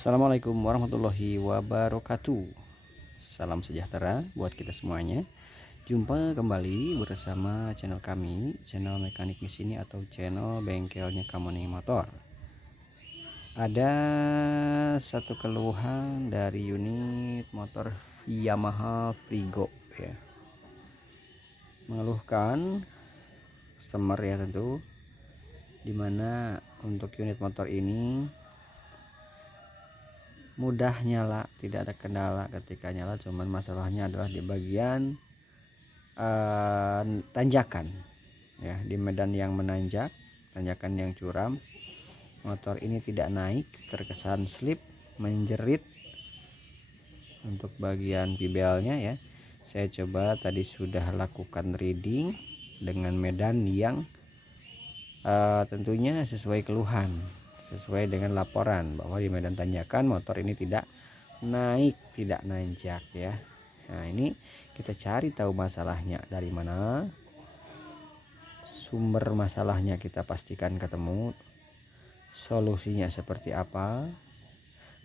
Assalamualaikum warahmatullahi wabarakatuh. Salam sejahtera buat kita semuanya. Jumpa kembali bersama channel kami, channel Mekanik Mesin atau channel bengkelnya Kamoni Motor. Ada satu keluhan dari unit motor Yamaha Frigo ya. Mengeluhkan customer ya tentu, dimana untuk unit motor ini mudah nyala, tidak ada kendala ketika nyala, cuman masalahnya adalah di bagian tanjakan ya, di medan yang menanjak, tanjakan yang curam, motor ini tidak naik, terkesan slip, menjerit. Untuk bagian pibelnya ya, saya coba tadi sudah lakukan reading dengan medan yang tentunya sesuai keluhan, sesuai dengan laporan bahwa di medan tanjakan motor ini tidak naik, tidak nanjak ya. Nah, ini kita cari tahu masalahnya dari mana, sumber masalahnya kita pastikan ketemu, solusinya seperti apa,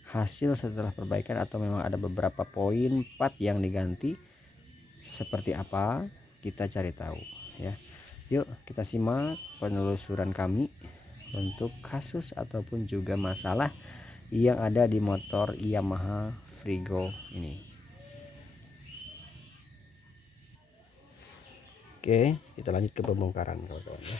hasil setelah perbaikan atau memang ada beberapa poin part yang diganti seperti apa, kita cari tahu ya. Yuk kita simak penelusuran kami untuk kasus ataupun juga masalah yang ada di motor Yamaha Frigo ini. Oke, kita lanjut ke pembongkaran kawan-kawan ya.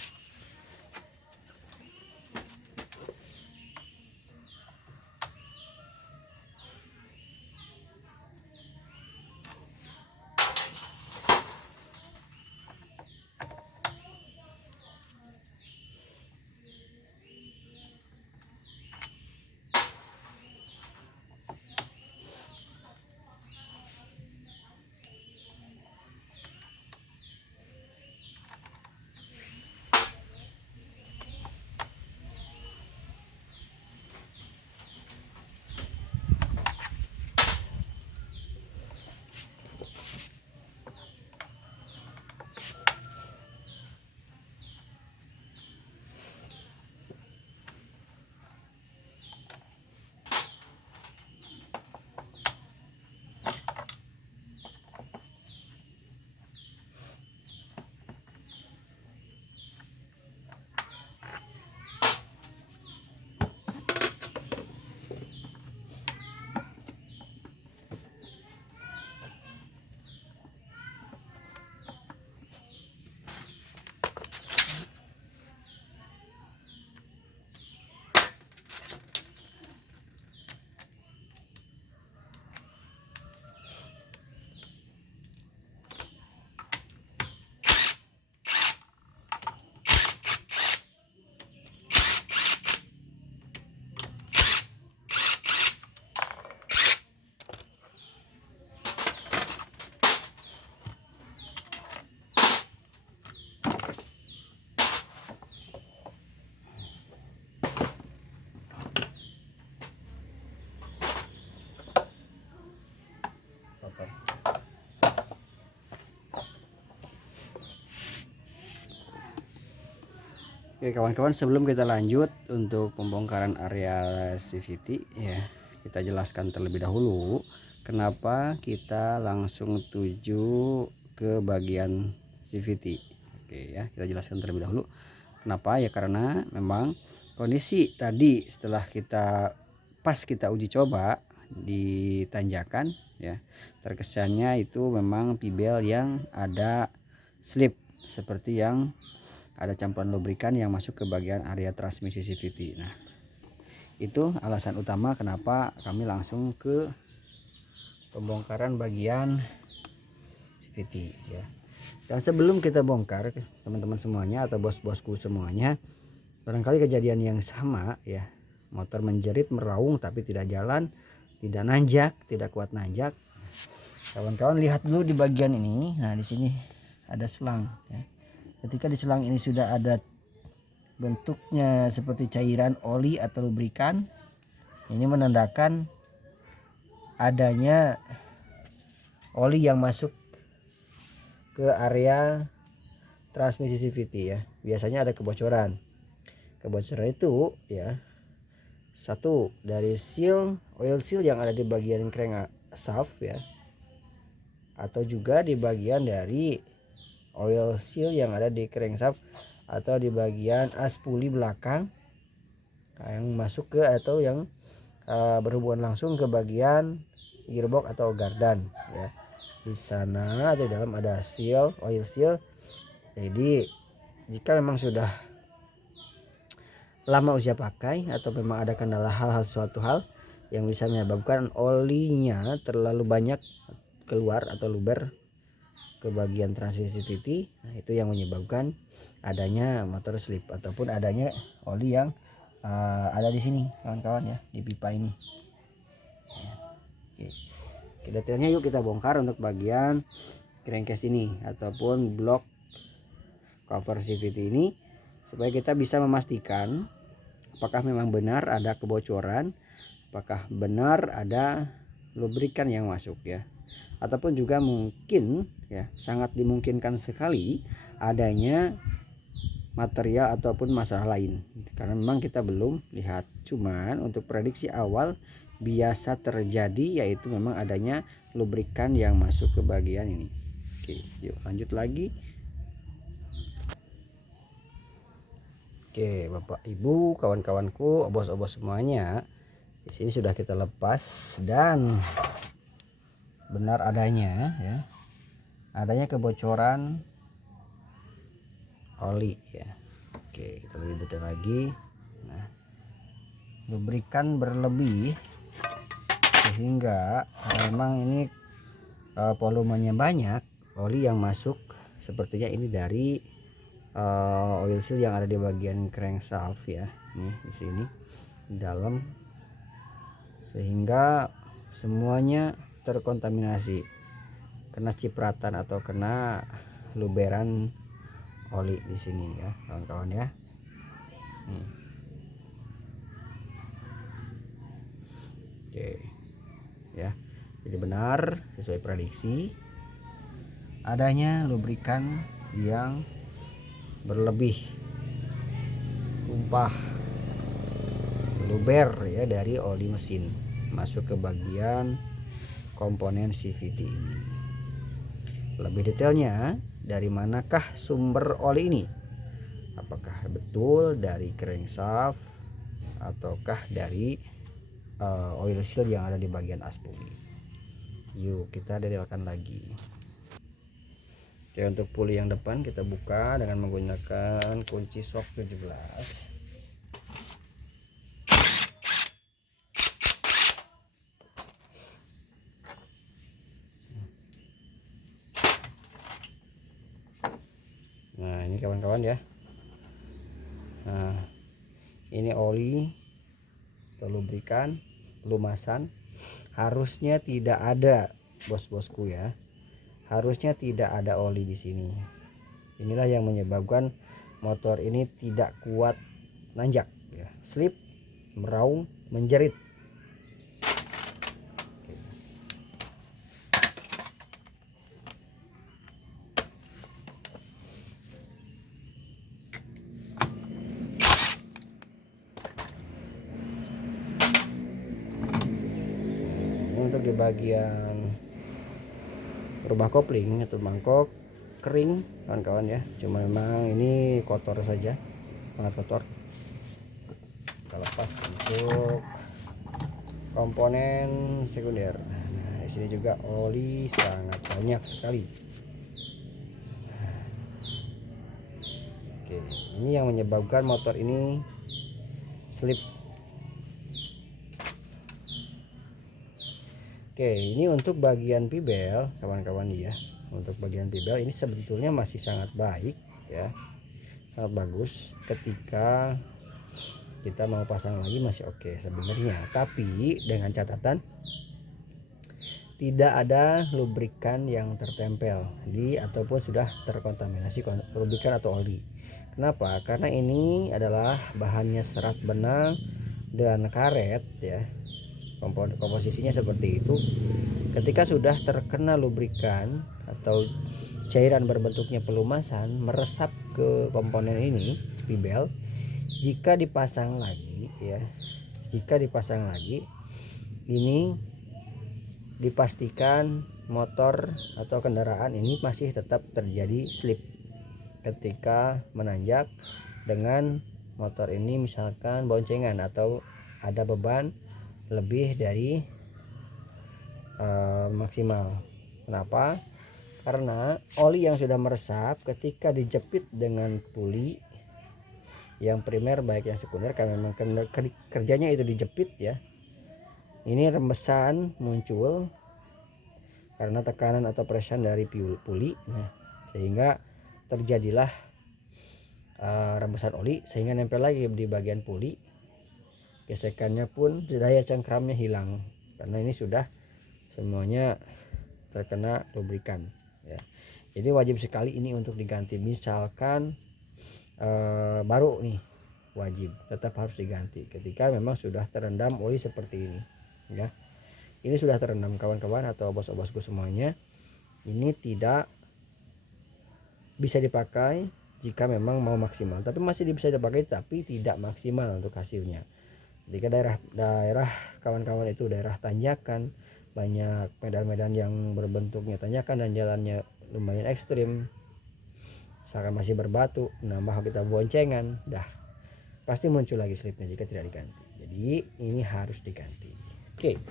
Oke kawan-kawan, sebelum kita lanjut untuk pembongkaran area CVT ya, kita jelaskan terlebih dahulu kenapa kita langsung tuju ke bagian CVT. Oke ya, kita jelaskan terlebih dahulu kenapa ya, karena memang kondisi tadi setelah kita uji coba di tanjakan ya, terkesannya itu memang pibel yang ada slip, seperti yang ada campuran lubrikan yang masuk ke bagian area transmisi CVT. Nah, itu alasan utama kenapa kami langsung ke pembongkaran bagian CVT ya. Dan sebelum kita bongkar teman-teman semuanya atau bos-bosku semuanya, barangkali kejadian yang sama ya, motor menjerit, meraung tapi tidak jalan, tidak nanjak, tidak kuat nanjak. Kawan-kawan lihat dulu di bagian ini. Nah, di sini ada selang ya. Ketika di selang ini sudah ada bentuknya seperti cairan oli atau lubrikan, ini menandakan adanya oli yang masuk ke area transmisi CVT ya. Biasanya ada kebocoran. Kebocoran itu ya Satu dari oil seal yang ada di bagian crankshaft ya, atau juga di bagian dari oil seal yang ada di crankshaft atau di bagian as puli belakang yang masuk ke atau yang berhubungan langsung ke bagian gearbox atau gardan ya. Di sana atau dalam ada oil seal. Jadi jika memang sudah lama usia pakai atau memang ada kendala suatu hal yang bisa menyebabkan olinya terlalu banyak keluar atau luber ke bagian transisi VT, nah itu yang menyebabkan adanya motor slip ataupun adanya oli yang ada di sini kawan-kawan ya, di pipa ini. Oke, detailnya yuk kita bongkar untuk bagian crankcase ini ataupun blok cover CVT ini, supaya kita bisa memastikan apakah memang benar ada kebocoran, apakah benar ada lubrikan yang masuk ya, ataupun juga mungkin ya, sangat dimungkinkan sekali adanya material ataupun masalah lain, karena memang kita belum lihat. Cuman untuk prediksi awal biasa terjadi yaitu memang adanya lubrikan yang masuk ke bagian ini. Oke, yuk lanjut lagi. Oke, Bapak Ibu, kawan-kawanku, obos-obos semuanya, di sini sudah kita lepas dan benar adanya ya, adanya kebocoran oli ya. Oke, kita lebih detail lagi. Nah, lubrikan berlebih sehingga memang ini volumenya banyak, oli yang masuk sepertinya ini dari oil seal yang ada di bagian crankshaft ya, nih di sini di dalam, sehingga semuanya terkontaminasi, kena cipratan atau kena luberan oli di sini ya kawan-kawan ya. Oke ya, jadi benar sesuai prediksi adanya lubrikan yang berlebih, tumpah, luber ya dari oli mesin masuk ke bagian komponen CVT ini. Lebih detailnya, dari manakah sumber oli ini? Apakah betul dari crankshaft ataukah dari oil seal yang ada di bagian aspuli? Yuk kita detailkan lagi. Oke, untuk puli yang depan kita buka dengan menggunakan kunci shock 17. Nah, ini kawan-kawan ya. Nah, ini oli atau lubrikan pelumasan harusnya tidak ada, bos-bosku ya. Harusnya tidak ada oli di sini. Inilah yang menyebabkan motor ini tidak kuat nanjak ya, slip, meraung, menjerit. Untuk di bagian rumah kopling atau mangkok kering kawan-kawan ya, cuma memang ini kotor saja, sangat kotor. Kita lepas untuk komponen sekunder. Nah, di sini juga oli sangat banyak sekali. Oke, ini yang menyebabkan motor ini slip. Oke, ini untuk bagian pibel kawan-kawan ya. Untuk bagian pibel ini sebetulnya masih sangat baik ya, sangat bagus. Ketika kita mau pasang lagi masih oke sebenarnya, tapi dengan catatan tidak ada lubrikan yang tertempel di ataupun sudah terkontaminasi lubrikan atau oli. Kenapa? Karena ini adalah bahannya serat benang dan karet ya, komposisinya seperti itu. Ketika sudah terkena lubrikan atau cairan berbentuknya pelumasan meresap ke komponen ini spibel, jika dipasang lagi ya, jika dipasang lagi ini dipastikan motor atau kendaraan ini masih tetap terjadi slip ketika menanjak dengan motor ini misalkan boncengan atau ada beban lebih dari maksimal. Kenapa? Karena oli yang sudah meresap ketika dijepit dengan puli yang primer baik yang sekunder, karena memang kerjanya itu dijepit ya, ini rembesan muncul karena tekanan atau pressure dari puli. Nah, sehingga terjadilah rembesan oli sehingga nempel lagi di bagian puli. Gesekannya pun daya cengkramnya hilang karena ini sudah semuanya terkena lubrikan ya. Jadi wajib sekali ini untuk diganti. Misalkan baru nih, wajib tetap harus diganti ketika memang sudah terendam oli seperti ini ya. Ini sudah terendam kawan-kawan atau bos-bosku semuanya. Ini tidak bisa dipakai jika memang mau maksimal, tapi masih bisa dipakai tapi tidak maksimal untuk hasilnya. Jika daerah kawan-kawan itu daerah tanjakan, banyak medan-medan yang berbentuknya tanjakan dan jalannya lumayan ekstrim, misalkan masih berbatu, nambah kita boncengan, dah pasti muncul lagi slipnya jika tidak diganti. Jadi ini harus diganti. Oke,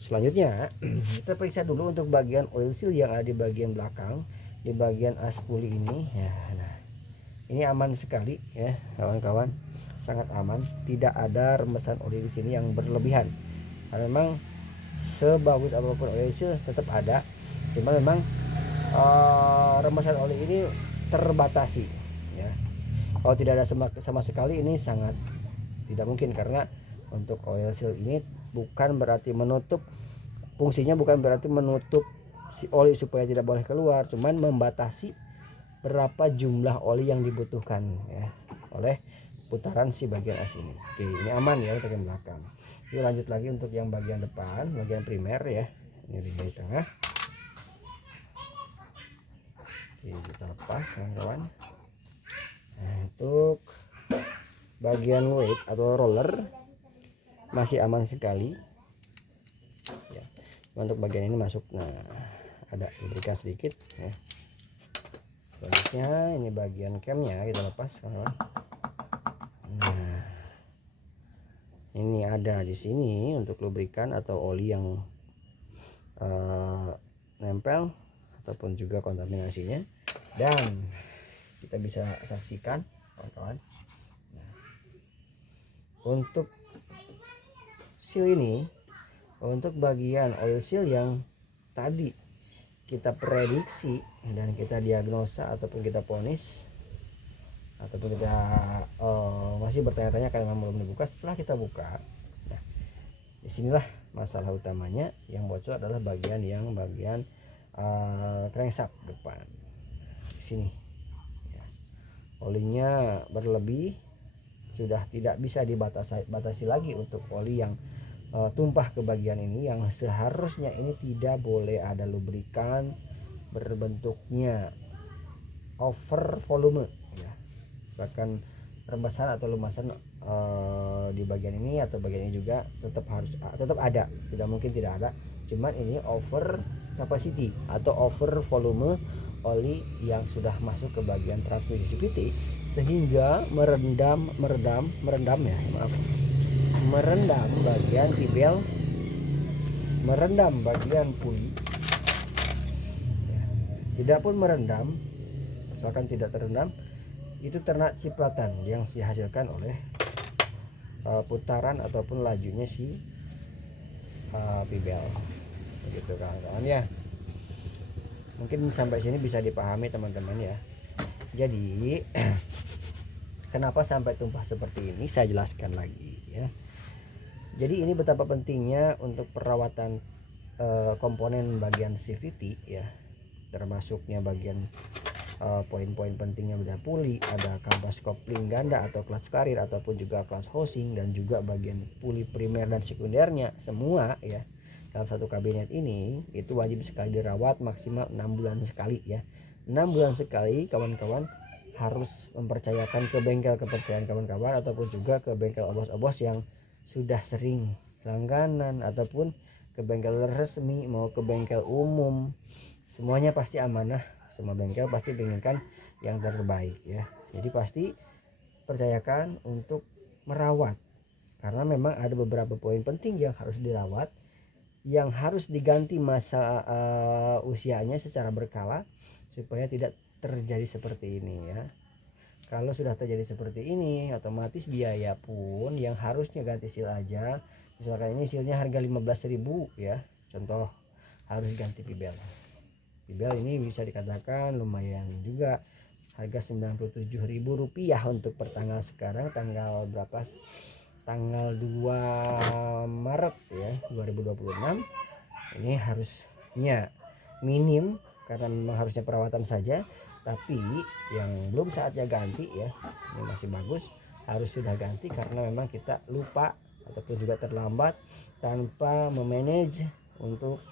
selanjutnya kita periksa dulu untuk bagian oil seal yang ada di bagian belakang, di bagian as puli ini ya. Nah, ini aman sekali ya kawan-kawan, sangat aman, tidak ada rembesan oli di sini yang berlebihan. Karena memang sebagus apapun oil seal tetap ada, cuma memang rembesan oli ini terbatasi ya. Kalau tidak ada sama sekali ini sangat tidak mungkin, karena untuk oil seal ini bukan berarti menutup, fungsinya bukan berarti menutup si oli supaya tidak boleh keluar, cuman membatasi berapa jumlah oli yang dibutuhkan ya oleh putaran si bagian as ini. Oke, ini aman ya bagian belakang. Yuk lanjut lagi untuk yang bagian depan, bagian primer ya. Ini di tengah. Oke, kita lepas kawan-kawan. Nah, untuk bagian weight atau roller masih aman sekali ya. Untuk bagian ini masuk, nah ada lubrikan sedikit ya. Selanjutnya ini bagian camnya kita lepas kawan-kawan. Nah, ini ada di sini untuk lubrikan atau oli yang nempel ataupun juga kontaminasinya, dan kita bisa saksikan kawan-kawan. Nah, untuk seal ini, untuk bagian oil seal yang tadi kita prediksi dan kita diagnosa ataupun kita ponis ataupun kita masih bertanya-tanya karena belum dibuka, setelah kita buka, nah disinilah masalah utamanya. Yang bocor adalah bagian crankshaft depan di sini ya. Olinya berlebih, sudah tidak bisa dibatasi lagi untuk oli yang tumpah ke bagian ini, yang seharusnya ini tidak boleh ada lubrikan berbentuknya over volume ya. Misalkan rembesan atau lumasan di bagian ini atau bagian ini juga tetap ada, tidak mungkin tidak ada. Cuman ini over capacity atau over volume oli yang sudah masuk ke bagian transmisi CVT sehingga merendam bagian tibel, merendam bagian puli ya. Tidak pun merendam, misalkan tidak terendam, itu ternak cipratan yang dihasilkan oleh putaran ataupun lajunya si pibel begitu kawan-kawan ya. Mungkin sampai sini bisa dipahami teman-teman ya. Jadi kenapa sampai tumpah seperti ini saya jelaskan lagi ya. Jadi ini betapa pentingnya untuk perawatan komponen bagian CVT ya, termasuknya bagian poin-poin pentingnya ada puli, ada kampas kopling ganda atau clutch karir ataupun juga clutch housing, dan juga bagian puli primer dan sekundernya semua ya. Dalam satu kabinet ini itu wajib sekali dirawat maksimal 6 bulan sekali ya. 6 bulan sekali kawan-kawan harus mempercayakan ke bengkel kepercayaan kawan-kawan ataupun juga ke bengkel obos-obos yang sudah sering langganan ataupun ke bengkel resmi mau ke bengkel umum, semuanya pasti amanah. Semua bengkel pasti menginginkan yang terbaik ya. Jadi pasti percayakan untuk merawat, karena memang ada beberapa poin penting yang harus dirawat, yang harus diganti masa usianya secara berkala supaya tidak terjadi seperti ini ya. Kalau sudah terjadi seperti ini, otomatis biaya pun yang harusnya ganti seal aja, misalkan ini sealnya harga 15.000 ya, contoh, harus ganti pibel. Pibel ini bisa dikatakan lumayan juga, harga Rp97.000 untuk pertanggal sekarang, tanggal berapa, tanggal 2 Maret ya 2026. Ini harusnya minim karena memang harusnya perawatan saja, tapi yang belum saatnya ganti ya, ini masih bagus, harus sudah ganti karena memang kita lupa ataupun juga terlambat tanpa memanage untuk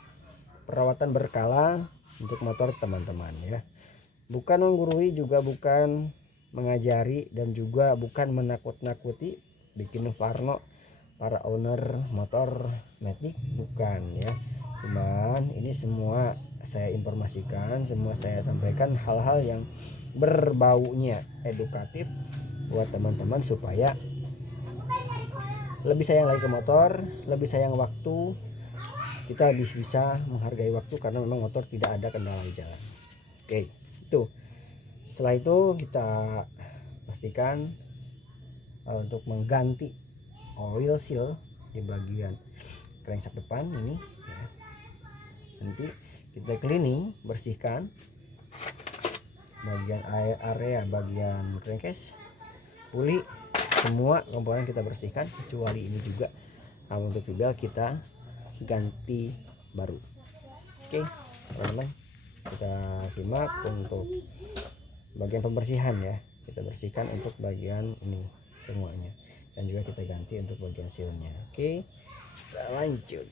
perawatan berkala untuk motor teman-teman ya. Bukan menggurui, juga bukan mengajari, dan juga bukan menakut-nakuti bikin Farno para owner motor Matic, bukan ya. Cuman ini semua saya informasikan, semua saya sampaikan hal-hal yang berbaunya edukatif buat teman-teman supaya lebih sayang lagi ke motor, lebih sayang waktu, kita bisa menghargai waktu karena memang motor tidak ada kendala di jalan. Oke, itu. Setelah itu kita pastikan untuk mengganti oil seal di bagian crankshaft depan ini ya. Nanti kita cleaning, bersihkan bagian area bagian crankcase, puli, semua komponen kita bersihkan kecuali ini juga. Untuk pibel kita ganti baru. Oke teman-teman, kita simak untuk bagian pembersihan ya. Kita bersihkan untuk bagian ini semuanya, dan juga kita ganti untuk bagian sealnya. Oke, kita lanjut.